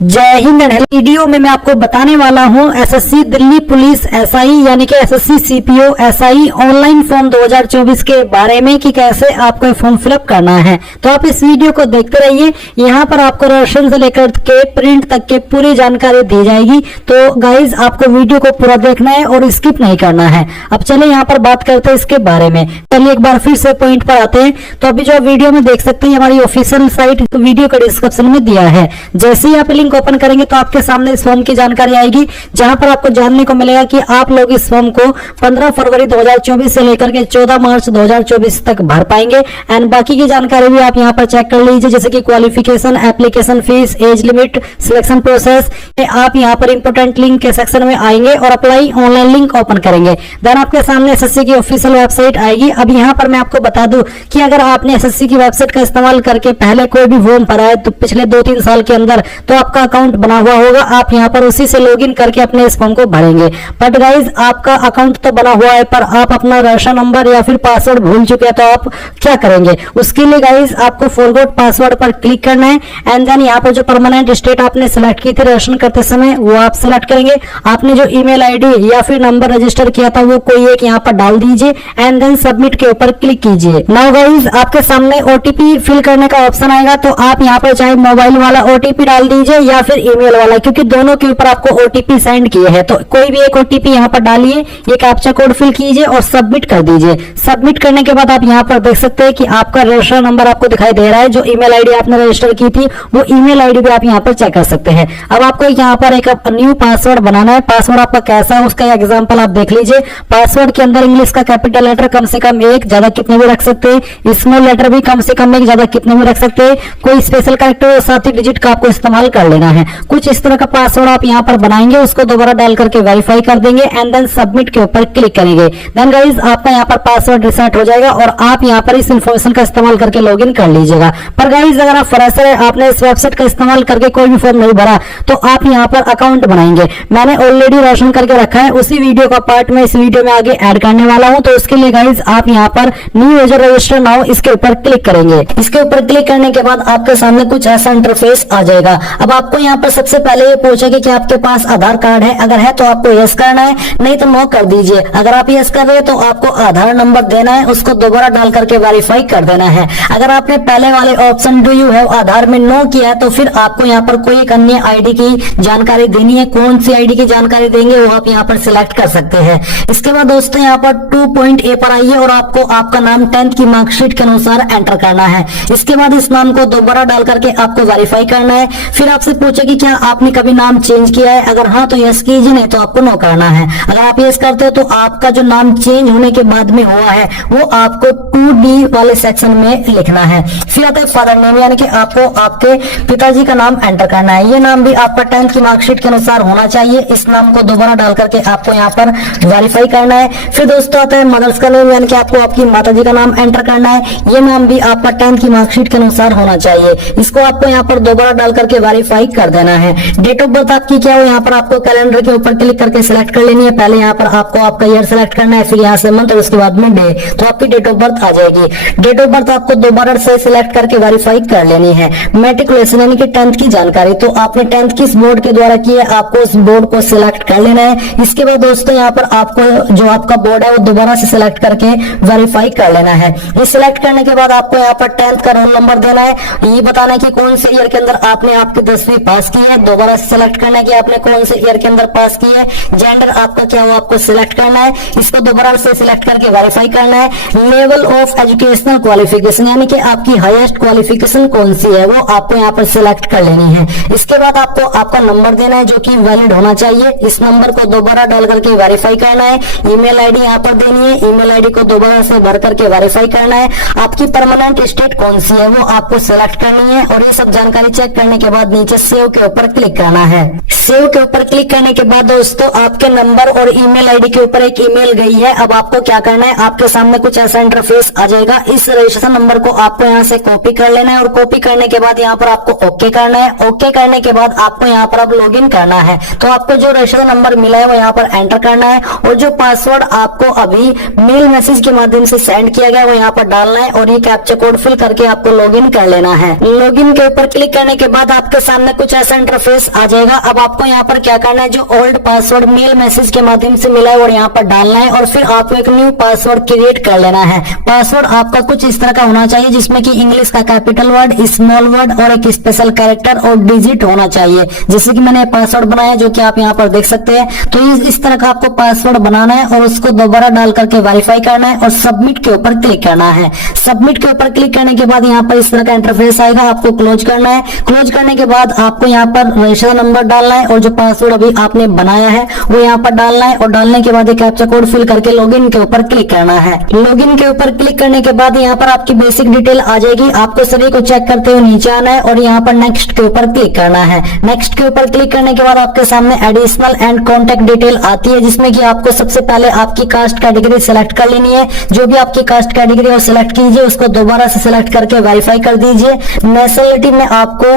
जय हिंद। वीडियो में मैं आपको बताने वाला हूं एसएससी दिल्ली पुलिस एसआई यानी कि SSC CPO SI online form 2024 के बारे में कि कैसे आपको फॉर्म फिलअप करना है। तो आप इस वीडियो को देखते रहिए। यहां पर आपको राशन से लेकर के प्रिंट तक के पूरी जानकारी दी जाएगी। तो गाइज आपको वीडियो को पूरा देखना है और स्किप नहीं करना है। अब चले यहाँ पर बात करते हैं इसके बारे में। चलिए एक बार फिर से पॉइंट पर आते हैं। तो अभी जो वीडियो में देख सकते हैं हमारी ऑफिशियल साइट वीडियो का डिस्क्रिप्शन में दिया है। जैसे ही आप लिंक ओपन करेंगे तो आपके सामने इस फॉर्म की जानकारी आएगी, जहां पर आपको जानने को मिलेगा कि आप लोग इस फॉर्म को 15 फरवरी 2024 से लेकर के 14 मार्च 2024 तक भर पाएंगे। एंड बाकी की जानकारी भी आप यहां पर चेक कर लीजिए, जैसे कि qualification, application fees, age limit, selection process. आप यहां पर इंपोर्टेंट लिंक के सेक्शन में आएंगे और अप्लाई ऑनलाइन लिंक ओपन करेंगे। देन आपके सामने एसएससी की ऑफिशियल वेबसाइट आएगी। अब यहां पर मैं आपको बता दूं कि अगर आपने एसएससी की वेबसाइट का इस्तेमाल करके पहले कोई भी फॉर्म भरा है तो पिछले 2-3 साल के अंदर तो आपका अकाउंट बना हुआ होगा। आप यहां पर उसी से लॉगिन करके अपने इस फॉर्म को भरेंगे। बट गाइज आपका अकाउंट तो बना हुआ है पर आप अपना राशन नंबर या फिर पासवर्ड भूल चुके हैं, तो आप क्या करेंगे? उसके लिए गाइज आपको फॉरगॉट पासवर्ड पर क्लिक करना है। एंड देन यहाँ पर जो परमानेंट स्टेट आपने सिलेक्ट की थी राशन करते समय वो आप सिलेक्ट करेंगे। आपने जो ईमेल आईडी या फिर नंबर रजिस्टर किया था वो कोई एक यहाँ पर डाल दीजिए एंड देन सबमिट के ऊपर क्लिक कीजिए। नाउ गाइज आपके सामने ओटीपी फिल करने का ऑप्शन आएगा। तो आप यहाँ पर चाहे मोबाइल वाला ओटीपी डाल दीजिए या फिर ईमेल वाला, क्योंकि दोनों के ऊपर आपको ओटीपी सेंड किए हैं। तो कोई भी एक ओटीपी यहाँ पर डालिए, ये कैप्चा कोड फिल कीजिए और सबमिट कर दीजिए। सबमिट करने के बाद आप यहाँ पर देख सकते हैं कि आपका रजिस्टर नंबर आपको दिखाई दे रहा है। जो ईमेल आईडी आपने रजिस्टर की थी वो ईमेल आईडी भी आप यहाँ पर चेक कर सकते हैं। अब आपको यहाँ पर एक न्यू पासवर्ड बनाना है। पासवर्ड आपका कैसा है उसका एग्जाम्पल आप देख लीजिए। पासवर्ड के अंदर इंग्लिश का कैपिटल लेटर कम से कम एक, ज्यादा कितने भी रख सकते हैं। स्मॉल लेटर भी कम से कम एक, ज्यादा कितने भी रख सकते हैं। कोई स्पेशल कैरेक्टर 7 डिजिट का आपको इस्तेमाल कर लेना है। कुछ इस तरह का पासवर्ड आप यहाँ पर बनाएंगे, उसको दोबारा डाल करके वेरीफाई कर देंगे एंड देन सबमिट के ऊपर क्लिक करेंगे। देन गाइज आपका यहाँ पर पासवर्ड रिसेट हो जाएगा और आप यहाँ पर इस इंफॉर्मेशन का इस्तेमाल करके लॉगिन कर लीजिएगा। पर गाइज अगर आप फ्रेशर है, आपने इस वेबसाइट का इस्तेमाल करके कोई भी फॉर्म नहीं भरा, तो आप यहाँ पर अकाउंट बनाएंगे। मैंने ऑलरेडी राशन करके रखा है, उसी वीडियो का पार्ट में इस वीडियो में आगे ऐड करने वाला हूँ। तो उसके लिए गाइज आप यहाँ पर न्यू यूजर रजिस्टर नाउ इसके ऊपर क्लिक करेंगे। इसके ऊपर क्लिक करने के बाद आपके सामने कुछ ऐसा इंटरफेस आ जाएगा। अब आपको यहाँ पर सबसे पहले ये पूछेगा कि आपके पास आधार कार्ड है। अगर है तो आपको यस करना है, नहीं तो नो कर दीजिए। अगर आप यस कर रहे हैं तो आपको आधार नंबर देना है, उसको दोबारा डाल करके वेरीफाई कर देना है। अगर आपने पहले वाले ऑप्शन डू यू हैव आधार में नो किया है तो फिर आपको यहाँ पर कोई एक अन्य आईडी की जानकारी देनी है। कौन सी आईडी की जानकारी देंगे वो आप यहाँ पर सिलेक्ट कर सकते हैं। इसके बाद दोस्तों यहाँ पर 2.a पर आइए और आपको आपका नाम 10th की मार्कशीट के अनुसार एंटर करना है। इसके बाद इस नाम को दोबारा डाल करके आपको वेरीफाई करना है। फिर आपसे पूछेगी क्या आपने कभी नाम चेंज किया है। अगर हाँ तो यस कीजिए, नहीं तो आपको नो करना है। अगर आप यस करते हो तो आपका जो नाम चेंज होने के बाद में हुआ है वो आपको 2D वाले सेक्शन में लिखना है। फिर आता है फादर नेम, यानी कि आपको आपके पिताजी का नाम एंटर करना है। ये नाम भी आपका 10th की मार्कशीट के अनुसार होना चाहिए। इस नाम को दोबारा डाल करके आपको यहाँ पर वेरीफाई करना है। फिर दोस्तों आता है मदर्स का नेम, यानी कि आपको आपकी माताजी का नाम एंटर करना है। ये नाम भी आपका 10th की मार्कशीट के अनुसार होना चाहिए। इसको आपको यहाँ पर दोबारा डाल करके वेरीफाई कर देना है। डेट ऑफ बर्थ आपकी क्या हो, यहाँ पर आपको कैलेंडर के ऊपर क्लिक करके सिलेक्ट कर लेनी है। पहले यहाँ पर आपको आपका ईयर सिलेक्ट करना है, फिर यहाँ से मंथ और उसके बाद में डे, तो आपकी डेट ऑफ बर्थ आ जाएगी। डेट ऑफ बर्थ आपको दोबारा से सिलेक्ट करके वेरीफाई कर लेनी है। मैट्रिकुलेशन यानी कि 10th की जानकारी, तो आपने 10th किस बोर्ड के द्वारा की है आपको उस बोर्ड को सिलेक्ट कर लेना है। इसके बाद दोस्तों यहाँ पर आपको जो आपका बोर्ड है वो दोबारा से सिलेक्ट करके वेरीफाई कर लेना है। ये सिलेक्ट करने के बाद आपको यहाँ पर 10th का रोल नंबर देना है। ये बताना है कि कौन से ईयर के अंदर आपने आपकी 10वीं पास की है। दोबारा से सिलेक्ट करना है कि आपने कौन से ईयर के अंदर पास की है। जेंडर आपका क्या हो आपको सिलेक्ट करना है। इसको दोबारा से सिलेक्ट करके वेरीफाई करना है। लेवल ऑफ एजुकेशनल क्वालिफिकेशन, यानी कि आपकी हाईएस्ट क्वालिफिकेशन कौन सी है वो आपको यहाँ पर सिलेक्ट कर लेनी है। इसके बाद आपको आपका नंबर देना है जो कि वैलिड होना चाहिए। इस नंबर को दोबारा डाल करके वेरीफाई करना है। ईमेल आईडी यहाँ पर देनी है। ईमेल आईडी को दोबारा से भर करके वेरीफाई करना है। आपकी परमानेंट स्टेट कौन सी है वो आपको सिलेक्ट करनी है और ये सब जानकारी चेक करने के बाद नीचे सेव के ऊपर क्लिक करना है। सेव के ऊपर क्लिक करने के बाद दोस्तों आपके नंबर और ईमेल आईडी के ऊपर एक ईमेल गई है। अब आपको क्या करना है, आपके सामने कुछ ऐसा इंटरफेस आ जाएगा। इस रजिस्ट्रेशन नंबर को आपको यहाँ से कॉपी कर लेना है और कॉपी करने के बाद यहाँ पर आपको ओके करना है। ओके करने के बाद आपको यहाँ पर अब लॉगिन करना है। तो आपको जो रजिस्ट्रेशन नंबर मिला है वो यहाँ पर एंटर करना है और जो पासवर्ड आपको अभी मेल मैसेज के माध्यम से सेंड किया गया है वो यहाँ पर डालना है और ये कैप्चा कोड फिल करके आपको लॉगिन कर लेना है। लॉगिन के ऊपर क्लिक करने के बाद आपके सामने कुछ ऐसा इंटरफेस आ जाएगा। अब आपको यहाँ पर क्या करना है, जो ओल्ड पासवर्ड मेल मैसेज के माध्यम से मिला है और यहाँ पर डालना है और फिर आपको एक न्यू पासवर्ड क्रिएट कर लेना है। पासवर्ड आपका कुछ इस तरह का होना चाहिए जिसमें कि इंग्लिश का कैपिटल वर्ड, स्मॉल वर्ड और एक स्पेशल कैरेक्टर और डिजिट होना चाहिए। जैसे कि मैंने पासवर्ड बनाया जो कि आप यहाँ पर देख सकते हैं। तो इस तरह का आपको पासवर्ड बनाना है और उसको दोबारा डाल करके वेरीफाई करना है और सबमिट के ऊपर क्लिक करना है। सबमिट के ऊपर क्लिक करने के बाद यहाँ पर इस तरह का इंटरफेस आएगा। आपको क्लोज करना है। क्लोज करने के बाद आपको यहाँ पर रजिस्ट्रेशन नंबर डालना है और जो पासवर्ड अभी आपने बनाया है वो यहाँ पर डालना है और डालने के बाद एक कैप्चा कोड फिल करके लॉगिन के ऊपर क्लिक करना है। लॉगिन के ऊपर क्लिक करने के बाद यहाँ पर आपकी बेसिक डिटेल आ जाएगी। आपको सभी को चेक करते हुए नीचे आना है और यहाँ पर नेक्स्ट के ऊपर क्लिक करना है। नेक्स्ट के ऊपर क्लिक करने के बाद आपके सामने एडिशनल एंड कॉन्टेक्ट डिटेल आती है जिसमें कि आपको सबसे पहले आपकी कास्ट कैटेगरी सिलेक्ट कर लेनी है। जो भी आपकी कास्ट कैटेगरी है सिलेक्ट कीजिए, उसको दोबारा से सिलेक्ट करके वेरीफाई कर दीजिए। नेशनलिटी में आपको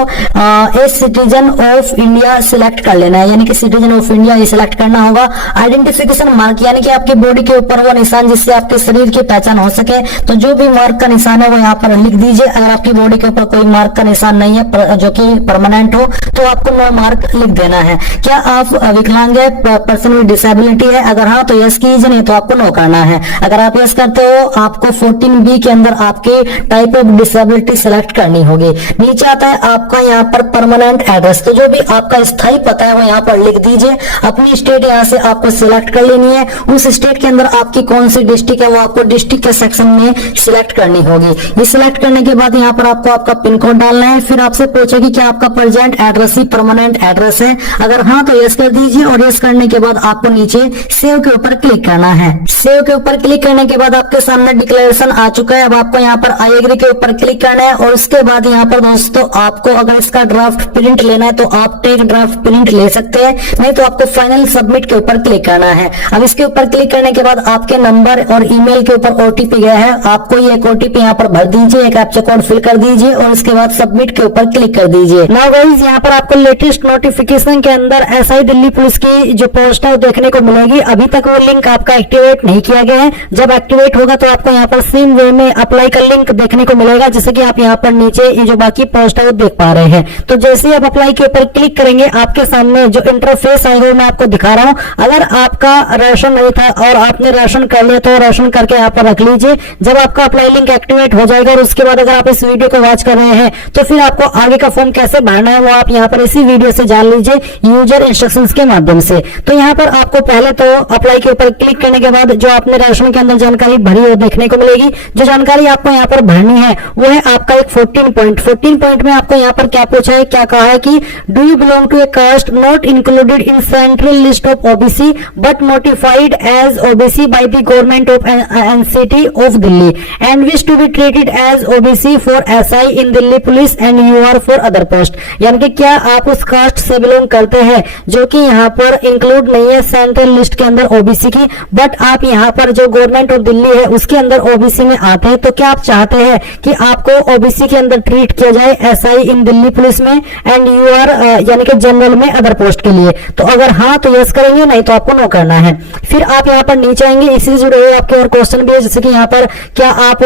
a citizen of India select कर लेना है, यानी कि सिटीजन ऑफ इंडिया ये सिलेक्ट करना होगा। आइडेंटिफिकेशन मार्क यानी कि आपकी बॉडी के ऊपर वो निशान जिससे आपके शरीर की पहचान हो सके, तो जो भी मार्क का निशान है वो यहाँ पर लिख दीजिए। अगर आपकी बॉडी के ऊपर कोई मार्क का निशान नहीं है जो कि परमानेंट हो तो आपको नो मार्क लिख देना है। क्या आप विकलांग है, पर्सन विद डिसेबिलिटी है? अगर हाँ तो यस कीजिए, नहीं तो आपको नो करना है। अगर आप यस करते हो आपको 14B के अंदर आपकी टाइप ऑफ डिसेबिलिटी सिलेक्ट करनी होगी। नीचे आता है आपका यहाँ पर परमानेंट एड्रेस, तो जो भी आपका स्थायी पता है वो यहाँ पर लिख दीजिए। अपनी स्टेट यहाँ से आपको सिलेक्ट कर लेनी है। उस स्टेट के अंदर आपकी कौन सी डिस्ट्रिक्ट है वो आपको डिस्ट्रिक्ट के सेक्शन में सिलेक्ट करनी होगी। ये सिलेक्ट करने के बाद यहाँ पर आपको आपका पिन कोड डालना है। फिर आपसे पूछेगी कि आपका प्रेजेंट एड्रेस ही परमानेंट एड्रेस है। अगर हाँ तो यस कर दीजिए और यस करने के बाद आपको नीचे सेव के ऊपर क्लिक करना है। सेव के ऊपर क्लिक करने के बाद आपके सामने डिक्लेरेशन आ चुका है। अब आपको यहाँ पर आई एग्री के ऊपर क्लिक करना है और उसके बाद यहाँ पर दोस्तों आपको अगर इसका ड्राफ्ट प्रिंट लेना है तो आप टेक ड्राफ्ट प्रिंट ले सकते हैं, नहीं तो आपको फाइनल सबमिट के ऊपर क्लिक करना है। अब इसके ऊपर क्लिक करने के बाद आपके नंबर और ईमेल के ऊपर ओटीपी गया है, आपको ये ओटीपी यहाँ पर भर दीजिए, एक कैप्चा कोड फिल कर दीजिए और उसके बाद सबमिट के ऊपर क्लिक कर दीजिए। नाउ गाइस यहाँ पर आपको लेटेस्ट नोटिफिकेशन के अंदर एसआई दिल्ली पुलिस की जो पोस्ट है देखने को मिलेगी। अभी तक वो लिंक आपका एक्टिवेट नहीं किया गया है। जब एक्टिवेट होगा तो आपको यहाँ पर सेम वे में अप्लाई का लिंक देखने को मिलेगा, जैसे कि आप यहाँ पर नीचे ये जो बाकी पोस्ट है वो देख पा रहे हैं। तो जैसे ही आप अप्लाई के ऊपर क्लिक करेंगे आपके सामने जो इंटरफेस आएगा मैं आपको दिखा रहा हूँ। अगर आपका राशन नहीं था और आपने राशन कर लिया तो राशन करके यहाँ पर रख लीजिए। जब आपका अप्लाई लिंक एक्टिवेट हो जाएगा और उसके बाद अगर आप इस वीडियो को वॉच कर रहे हैं तो फिर आपको आगे का फॉर्म कैसे भरना है वो आप यहाँ पर इसी वीडियो से जान लीजिए यूजर इंस्ट्रक्शंस के माध्यम से। तो यहाँ पर आपको पहले तो अप्लाई के ऊपर क्लिक करने के बाद जो आपने राशन के अंदर जानकारी भरी है देखने को मिलेगी। जो जानकारी आपको यहाँ पर भरनी है वो है आपका एक 14 पॉइंट में आपको यहाँ पर क्या पूछा है, क्या कहा है कि do you belong to a caste not included in central list of OBC but notified as OBC by the government of NCT of Delhi and wish to be treated as OBC for SI in Delhi police and you are for other post. यानी कि क्या आप उस cast से belong करते हैं जो कि यहाँ पर इंक्लूड नहीं है सेंट्रल लिस्ट के अंदर ओबीसी की, बट आप यहाँ पर जो गवर्नमेंट ऑफ दिल्ली है उसके अंदर ओबीसी में आते हैं। तो क्या आप चाहते हैं कि आपको ओबीसी के अंदर ट्रीट किया जाए एसआई इन दिल्ली पुलिस में एंड यू आर यानी कि जनरल में अदर पोस्ट के लिए? तो अगर हाँ तो यस करेंगे, नहीं तो आपको नो करना है। फिर आप यहाँ पर नीचे आएंगे, इसी से जुड़े हुए आपके और क्वेश्चन भी है, जैसे कि यहाँ पर क्या आप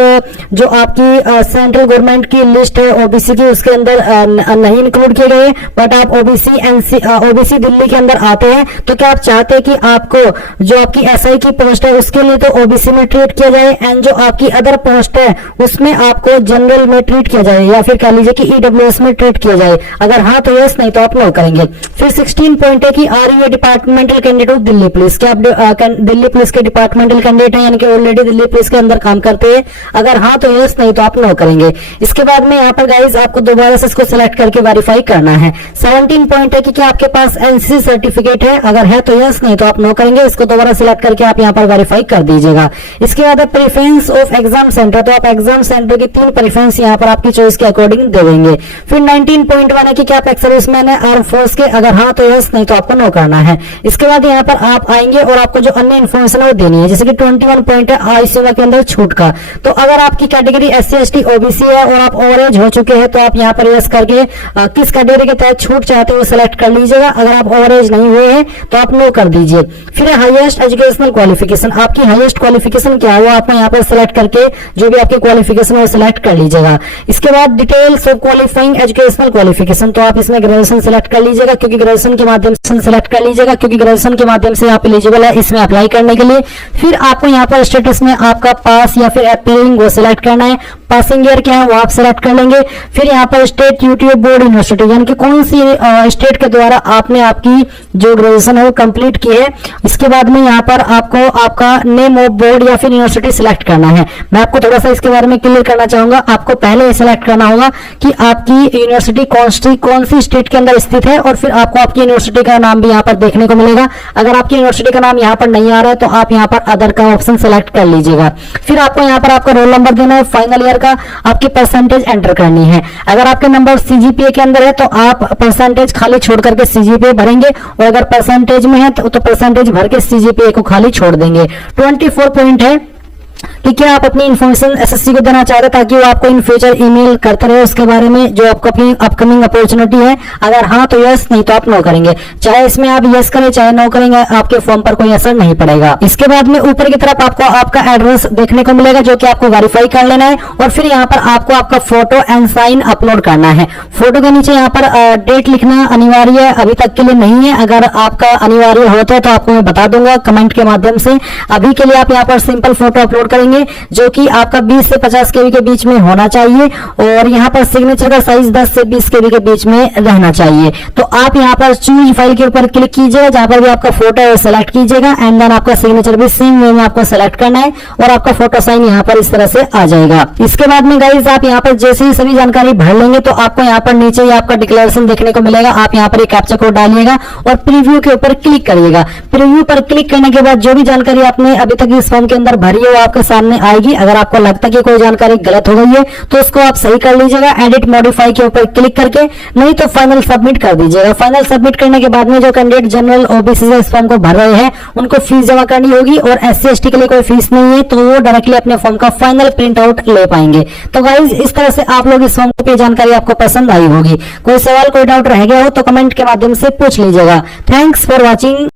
जो आपकी सेंट्रल गवर्नमेंट की लिस्ट है ओबीसी की उसके अंदर नहीं इंक्लूड किए गए बट आप ओबीसी दिल्ली के अंदर आते हैं, तो क्या आप चाहते हैं कि आपको जो आपकी एसआई की पोस्ट है उसके लिए तो ओबीसी में ट्रीट किया जाए एंड जो आपकी अदर पोस्ट है उसमें आपको जनरल में ट्रीट किया जाए या फिर कह लीजिए कि ईडब्ल्यूएस में ट्रीट किया जाए? अगर हाँ तो यस, नहीं तो आप नो करेंगे। फिर 16 पॉइंट है कि are you a departmental candidate of Delhi police, क्या आप दिल्ली पुलिस के डिपार्टमेंटल कैंडिडेट है यानी कि ऑलरेडी दिल्ली पुलिस के अंदर काम करते हैं? अगर हाँ तो यस, नहीं तो आप नो करेंगे। इसके बाद में यहाँ पर गाइज आपको दोबारा से इसको सिलेक्ट करके वेरीफाई करना है। 17 पॉइंट है कि क्या आपके पास एनसीसी सर्टिफिकेट है? अगर है तो यस, नहीं तो आप नो करेंगे। इसको दोबारा सिलेक्ट करके आप यहाँ पर वेरीफाई कर दीजिएगा। इसके बाद प्रेफरेंस ऑफ एग्जाम सेंटर, तो आप एग्जाम सेंटर की 3 प्रेफरेंस यहाँ पर आपकी चॉइस के अकॉर्डिंग दे देंगे। फिर 19.1 है कि क्या आप एक्स सर्विसमैन है, आर्म फोर्स के अगर हाँ तो यस, नहीं तो आपको नो करना है। इसके बाद यहाँ पर आप आएंगे और आपको जो अन्य इन्फॉर्मेशन है वो देनी है, जैसे कि 21 पॉइंट है आई सेवा के अंदर छूट का। तो अगर आपकी कैटेगरी SC ST OBC है और आप ओवर एज हो चुके हैं तो आप यहाँ पर यस करके किस कैटेगरी के तहत छूट चाहते हो सिलेक्ट कर लीजिएगा। अगर आप ओवर एज नहीं हुए हैं तो आप नो कर दीजिए। फिर हाईएस्ट एजुकेशनल क्वालिफिकेशन, आपकी हाईएस्ट क्वालिफिकेशन क्या है वो आपको यहाँ पर सिलेक्ट करके जो भी आपकी क्वालिफिकेशन है वो सिलेक्ट कर लीजिएगा। इसके बाद details of qualifying educational qualification, तो आप इसमें ग्रेजुएशन सिलेक्ट कर लीजिएगा क्योंकि ग्रेजुएशन के माध्यम से सिलेक्ट कर लीजिएगा क्योंकि ग्रेजुएशन के माध्यम से आप एलिजिबल है इसमें अप्लाई करने के लिए। फिर आपको यहाँ पर स्टेटस में आपका पास या फिर अपीयरिंग वो सिलेक्ट करना है। पासिंग ईयर क्या है वो आप सिलेक्ट कर लेंगे। फिर यहाँ पर स्टेट यूट्यूब बोर्ड यूनिवर्सिटी, यानी कि कौन सी स्टेट के द्वारा आपने आपकी जो ग्रेजुएशन है वो कंप्लीट की है। इसके बाद में यहाँ पर आपको आपका नेम ऑफ बोर्ड या फिर यूनिवर्सिटी सिलेक्ट करना है। मैं आपको थोड़ा सा इसके बारे में क्लियर करना चाहूंगा। आपको पहले सिलेक्ट करना होगा कि आपकी यूनिवर्सिटी कौन सी स्टेट के अंदर स्थित है और फिर आपको आपकी यूनिवर्सिटी का नाम भी यहाँ पर देखने को मिलेगा। अगर आपकी यूनिवर्सिटी का नाम यहाँ पर नहीं आ रहा है तो आप यहाँ पर अदर का ऑप्शन सिलेक्ट कर लीजिएगा। फिर आपको यहाँ पर आपका रोल नंबर देना है, फाइनल ईयर का आपकी परसेंटेज एंटर करनी है। अगर आपके नंबर CGPA के अंदर है तो आप परसेंटेज खाली छोड़ करके CGPA भरेंगे और अगर परसेंटेज में है तो परसेंटेज भर के CGPA को खाली छोड़ देंगे। 24 पॉइंट है कि क्या आप अपनी इन्फॉर्मेशन SSC को देना चाहते हैं ताकि वो आपको इन फ्यूचर ईमेल करते रहे उसके बारे में जो आपको अपनी अपकमिंग अपॉर्चुनिटी है। अगर हाँ तो यस, नहीं तो आप नो करेंगे। चाहे इसमें आप यस करें चाहे नो करेंगे आपके फॉर्म पर कोई असर नहीं पड़ेगा। इसके बाद में ऊपर की तरफ आपको आपका एड्रेस देखने को मिलेगा जो कि आपको वेरीफाई कर लेना है और फिर यहाँ पर आपको आपका फोटो एंड साइन अपलोड करना है। फोटो के नीचे यहाँ पर डेट लिखना अनिवार्य है, अभी तक के लिए नहीं है। अगर आपका अनिवार्य होता है तो आपको मैं बता दूंगा कमेंट के माध्यम से। अभी के लिए आप यहाँ पर सिंपल फोटो अपलोड करेंगे जो कि आपका 20 से 50 KB के बीच में होना चाहिए और यहाँ पर सिग्नेचर का साइज 10 से 20 KB के बीच में रहना चाहिए। तो आप यहाँ पर चूज फाइल के ऊपर क्लिक कीजिएगा, जहां पर भी आपका फोटो है सेलेक्ट कीजिएगा एंड देन आपका सिग्नेचर भी सेम वे में आपको सेलेक्ट करना है और आपका फोटो साइन यहाँ पर इस तरह से आ जाएगा। इसके बाद में गाइस आप यहाँ पर जैसे ही सभी जानकारी भर लेंगे तो आपको यहाँ पर नीचे ही आपका डिक्लेरेशन देखने को मिलेगा। आप यहाँ पर एक कैप्चा कोड डालिएगा और प्रीव्यू के ऊपर क्लिक करिएगा। प्रीव्यू पर क्लिक करने के बाद जो भी जानकारी आपने अभी तक इस फॉर्म के अंदर भरी है वो आपके सामने आएगी। अगर आपको लगता है कि कोई जानकारी गलत हो गई है तो उसको आप सही कर लीजिएगा एडिट मॉडिफाई के ऊपर क्लिक करके, नहीं तो फाइनल सबमिट कर दीजिएगा। फाइनल सबमिट करने के बाद में जो कैंडिडेट जनरल OBC से इस फॉर्म को भर रहे हैं उनको फीस जमा करनी होगी और SC ST के लिए कोई फीस नहीं है तो वो डायरेक्टली अपने फॉर्म का फाइनल प्रिंट आउट ले पाएंगे। तो गाइज इस तरह से आप लोग इस फॉर्म की जानकारी आपको पसंद आई होगी। कोई सवाल कोई डाउट रह गया हो तो कमेंट के माध्यम से पूछ लीजिएगा। Thanks for watching.